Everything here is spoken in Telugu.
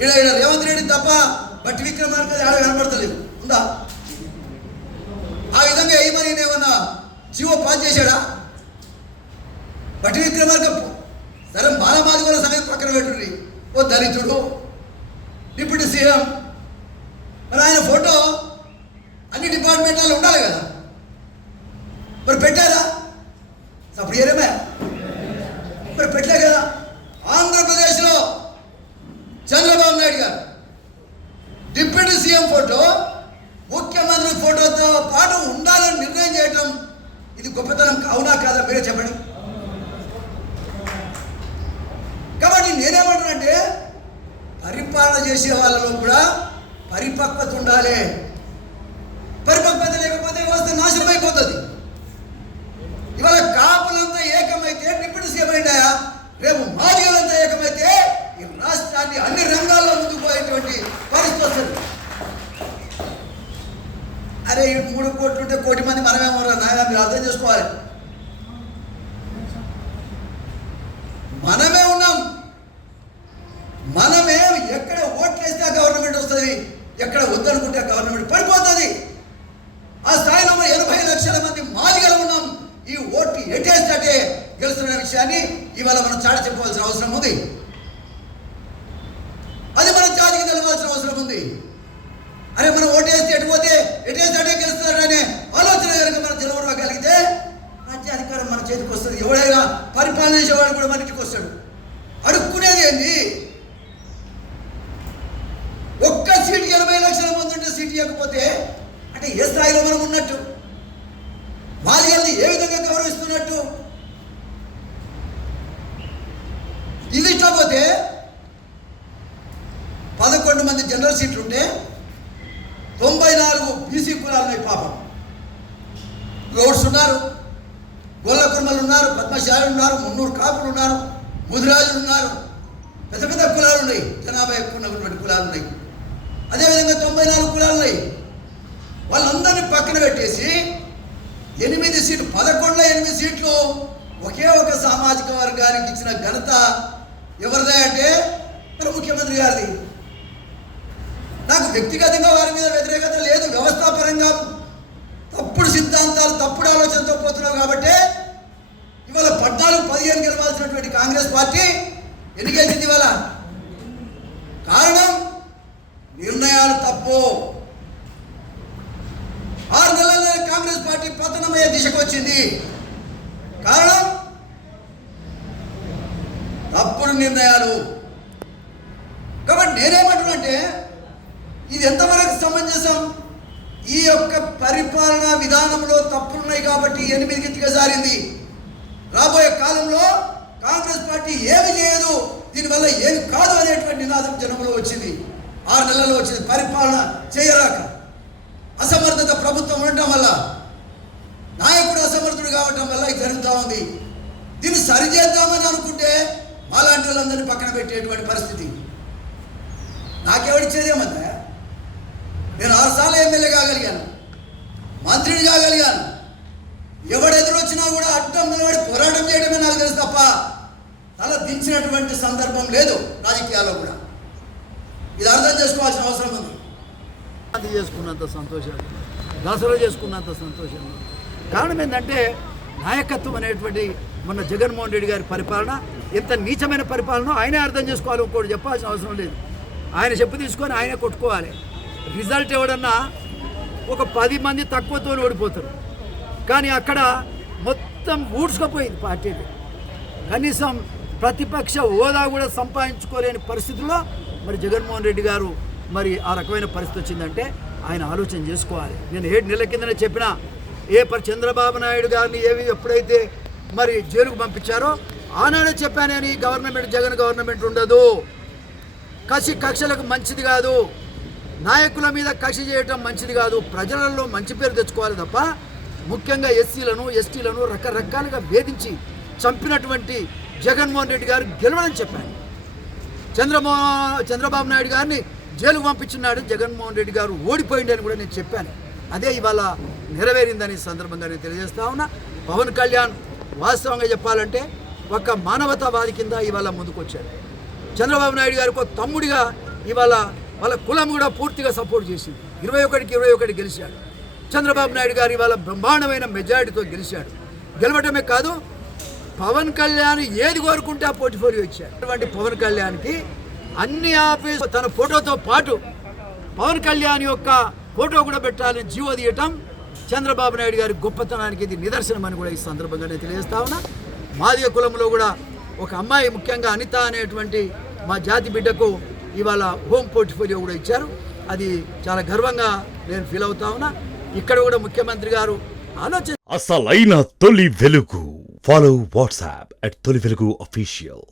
ఇక్కడ రేవంత్ రెడ్డి తప్ప బట్టి విక్రమార్క ఆడ కనపడతలేదు ఉందా? ఆ విధంగా ఏమని ఏమన్నా జీవో పాస్ చేశాడా? బట్టి విక్రమార్క సరే బాలమాదిగోల సంగతి పక్కన పెట్టుర్రి, ఓ దళితుడు డిప్యూటీ సీఎం, మరి ఆయన ఫోటో అన్ని డిపార్ట్మెంట్లలో ఉండాలి కదా, మరి పెట్టారా? అప్పుడు ఏరేమే మరి పెట్టలే కదా. ఆంధ్రప్రదేశ్లో చంద్రబాబు నాయుడు గారు డిప్యూటీ సీఎం ఫోటో ముఖ్యమంత్రి ఫోటోతో పాటు ఉండాలని నిర్ణయం చేయటం ఇది గొప్పతనం అవునా కాదా? మీరే చెప్పండి. కాబట్టి నేనేమంటానంటే పరిపాలన చేసే వాళ్ళలో కూడా పరిపక్వత ఉండాలి. పరిపక్వత లేకపోతే వ్యవస్థ నాశనం అయిపోతుంది. ఇవాళ కాపులంతా ఏకమైతే డిప్యూటీ సీఎం అయింటాయా, రేపు మాదిగలంతా ఏకమైతే ఈ రాష్ట్రాన్ని అన్ని రంగాల్లో ముందుకు పోయేటువంటి పరిస్థితి వస్తుంది. అరే 3 కోట్లు ఉంటే 1 కోటి మంది మనమేమో నాయన, మీరు అర్థం చేసుకోవాలి. మనమే ఉన్నాం, మనమే ఎక్కడ ఓట్లేస్తే ఆ గవర్నమెంట్ వస్తుంది, ఎక్కడ వద్దనుకుంటే ఆ గవర్నమెంట్ పడిపోతుంది. ఆ స్థాయిలో 80 లక్షల మంది మాదిగలు ఉన్నాం. ఈ ఓట్లు ఎటేస్తే గెలుస్తున్న విషయాన్ని ఇవాళ మనం చాటి చెప్పవలసిన అవసరం ఉంది. అది మనం జాతికి తెలవాల్సిన అవసరం ఉంది. అరే మనం ఓటేస్తే ఎటుపోతే ఎటేస్తే గెలుస్తున్నాడనే ఆలోచన కనుక మనం జనవరగలిగితే రాజ్యాధికారం మన చేతికి వస్తుంది. ఎవడైనా పరిపాలన చేసేవాడు కూడా మన ఇంటికి వస్తాడు. అడుక్కునేది ఏంది? ఒక్క సీటు 80 లక్షల మంది ఉంటే సీటు ఇవ్వకపోతే అంటే ఏ స్థాయిలో మనం ఉన్నట్టు, మాదిగల్ని ఏ విధంగా గౌరవిస్తున్నట్టు? ఇది ఇష్టపోతే 11 మంది జనరల్ సీట్లు ఉంటే 94 బీసీ కులాలు ఉన్నాయి. పాపం గౌడ్స్ ఉన్నారు, గొల్ల కుర్మలు ఉన్నారు, పద్మశాలి ఉన్నారు, మున్నూరు కాపులు ఉన్నారు, ముదిరాజులు ఉన్నారు, పెద్ద పెద్ద కులాలు ఉన్నాయి, జనాభా ఎక్కువ ఉన్నటువంటి కులాలు ఉన్నాయి. అదేవిధంగా 94 కులాలు ఉన్నాయి. వాళ్ళందరినీ పక్కన పెట్టేసి 8 సీట్లు, 11లో 8 సీట్లు ఒకే ఒక సామాజిక వర్గానికి ఇచ్చిన ఘనత ఎవరిదే అంటే మరి ముఖ్యమంత్రి గారిది. నాకు వ్యక్తిగతంగా వారి మీద వ్యతిరేకత లేదు. వ్యవస్థాపరంగా తప్పుడు సిద్ధాంతాలు, తప్పుడు ఆలోచనతో పోతున్నావు కాబట్టి ఇవాళ 14-15 గెలవాల్సినటువంటి కాంగ్రెస్ పార్టీ ఎన్ని గెలిచింది ఇవాళ? కారణం నిర్ణయాలు తప్పు. 6 నెలల్లో కాంగ్రెస్ పార్టీ పతనమయ్యే దిశకు వచ్చింది. కారణం తప్పుడు నిర్ణయాలు. కాబట్టి నేనేమంటున్నానంటే ఇది ఎంతవరకు సమంజసం? ఈ యొక్క పరిపాలనా విధానంలో తప్పులున్నాయి కాబట్టి 8కి దిగజారింది. రాబోయే కాలంలో కాంగ్రెస్ పార్టీ ఏమి చేయదు, దీనివల్ల ఏమి కాదు అనేటువంటి నినాదం జనంలో వచ్చింది. 6 నెలల్లో వచ్చింది. పరిపాలన చేయరాక, అసమర్థత ప్రభుత్వం ఉండటం వల్ల, నాయకుడు అసమర్థుడు కావటం వల్ల ఇది జరుగుతూ ఉంది. దీన్ని సరిచేద్దామని అనుకుంటే మాలాంటి వాళ్ళందరినీ పక్కన పెట్టేటువంటి పరిస్థితి. నాకెవడిచ్చేదేమంతా? నేను 6 సార్లు ఎమ్మెల్యే కాగలిగాను, మంత్రిని కాగలిగాను. ఎవడెదురొచ్చినా కూడా అడ్డం నిలబడి పోరాటం చేయడమే నాకు తెలుసు తప్ప తల దించినటువంటి సందర్భం లేదు రాజకీయాల్లో కూడా. ఇది అర్థం చేసుకోవాల్సిన అవసరం ఉంది. గాంధీ చేసుకున్నంత సంతోషం, దసరా చేసుకున్నంత సంతోషం. కారణం ఏంటంటే నాయకత్వం అనేటువంటి మొన్న జగన్మోహన్ రెడ్డి గారి పరిపాలన ఎంత నీచమైన పరిపాలన ఆయనే అర్థం చేసుకోవాలి. ఇంకోటి చెప్పాల్సిన అవసరం లేదు. ఆయన చెప్పు తీసుకొని ఆయనే కొట్టుకోవాలి. రిజల్ట్ ఎవడన్నా ఒక 10 మంది తక్కువతో ఓడిపోతారు, కానీ అక్కడ మొత్తం ఊడ్చుకుపోయింది పార్టీని. కనీసం ప్రతిపక్ష హోదా కూడా సంపాదించుకోలేని పరిస్థితుల్లో మరి జగన్మోహన్ రెడ్డి గారు మరి ఆ రకమైన పరిస్థితి వచ్చిందంటే ఆయన ఆలోచన చేసుకోవాలి. నేను 7 నెలల కిందనే చెప్పిన చంద్రబాబు నాయుడు గారిని ఎప్పుడైతే మరి జైలుకు పంపించారో ఆనాడే చెప్పానని గవర్నమెంట్, జగన్ గవర్నమెంట్ ఉండదు, కక్షలకు మంచిది కాదు, నాయకుల మీద కక్ష చేయటం మంచిది కాదు, ప్రజలలో మంచి పేరు తెచ్చుకోవాలి తప్ప ముఖ్యంగా ఎస్సీలను, ఎస్టీలను రకరకాలుగా వేధించి చంపినటువంటి జగన్మోహన్ రెడ్డి గారు గెలవని చెప్పాను. చంద్రబాబు నాయుడు గారిని జైలుకు పంపించున్నాడు, జగన్మోహన్ రెడ్డి గారు ఓడిపోయిందని కూడా నేను చెప్పాను. అదే ఇవాళ నెరవేరిందని సందర్భంగా నేను తెలియజేస్తా ఉన్నా. పవన్ కళ్యాణ్ వాస్తవంగా చెప్పాలంటే ఒక మానవతావాది కింద ఇవాళ ముందుకు వచ్చాడు. చంద్రబాబు నాయుడు గారికి ఒక తమ్ముడిగా ఇవాళ వాళ్ళ కులం కూడా పూర్తిగా సపోర్ట్ చేసింది. 21కి 21 గెలిచాడు. చంద్రబాబు నాయుడు గారు ఇవాళ బ్రహ్మాండమైన మెజారిటీతో గెలిచాడు. గెలవటమే కాదు, పవన్ కళ్యాణ్ ఏది కోరుకుంటే ఆ పోర్ట్ఫోలియో ఇచ్చాడు. అటువంటి పవన్ కళ్యాణ్కి అన్ని ఆఫీసు తన ఫోటోతో పాటు పవన్ కళ్యాణ్ యొక్క ఫోటో కూడా పెట్టాలని జీవో తీయటం చంద్రబాబు నాయుడు గారి గొప్పతనానికి ఇది నిదర్శనం అని కూడా ఈ సందర్భంగా నేను తెలియజేస్తా ఉన్నా. మాదిగ కులంలో కూడా ఒక అమ్మాయి, ముఖ్యంగా అనిత అనేటువంటి మా జాతి బిడ్డకు ఇవాళ హోమ్ పోర్ట్ఫోలియో కూడా ఇచ్చారు. అది చాలా గర్వంగా నేను ఫీల్ అవుతా ఉన్నా. ఇక్కడ కూడా ముఖ్యమంత్రి గారు ఆలోచన అసలైన తొలి వెలుగు. ఫాలో వాట్సాప్ @తొలి వెలుగు official.